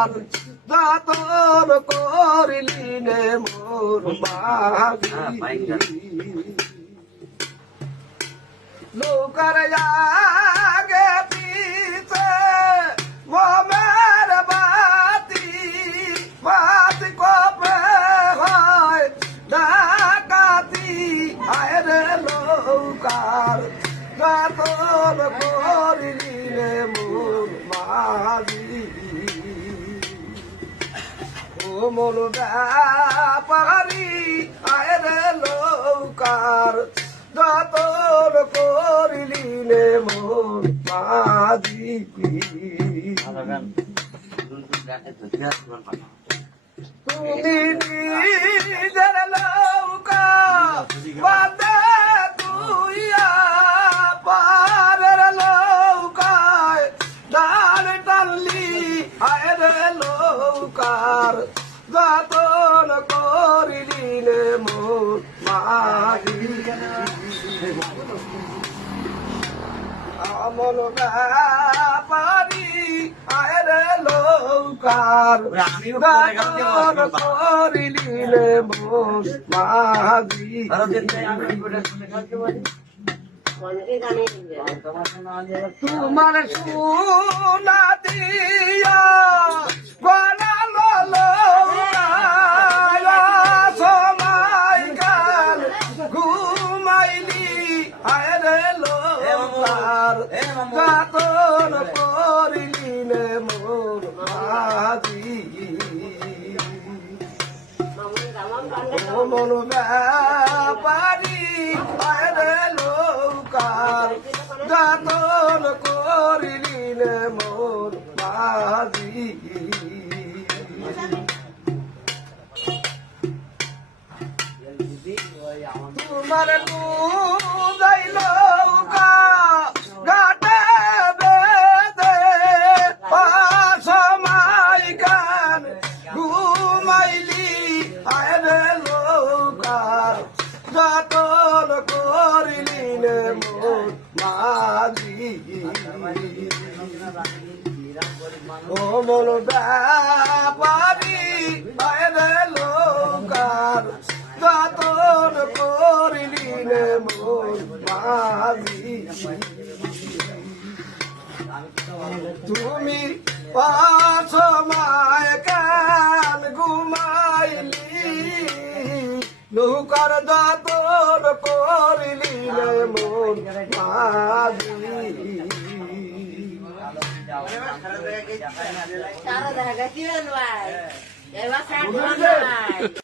নৌকার যতন করিলি নে মোর মাঝি নৌকার আগে পিছে মোমের বাতি বাতি কপে হয় ডাকাতি আয় রে নৌকার যতন করিলি নে মোর মাঝি ও মোর ব্যাপারি আয় রে নৌকার যতন করিলি নে মোর মাঝি তুমি নিজের নৌকা বাঁধে তুইয়া পারের নৌকায় ডাল টানলি আয় রে নৌকার যতন করিলি নে মোর মাঝি আমল ব্যাপারি আয় রে নৌকার যতন করিলি নে মোর মাঝি তোমার সোনা দিয়া বানালো সময় কাল ঘুমাইলি আয় রে নৌকার যতন করিলি নে মোর মাঝি মন ব্যাপারি আয় রে নৌকার যতন করিলি নে মোর মাঝি তোমার বুঝাই নৌকা ঘাটে বেঁধে সময় গান ঘুমাইলি আয় রে নৌকার যতন করিলি নে মোর মাঝি ও মন ব্যাপারি আয় রে নৌকার যতন করিলি নে মোর মাঝি তুমি সময় কান ঘুমাইলি নৌকার যতন করিলি নে মোর মাঝি Cara, dah ganti kan, Wai. Ya, Wai,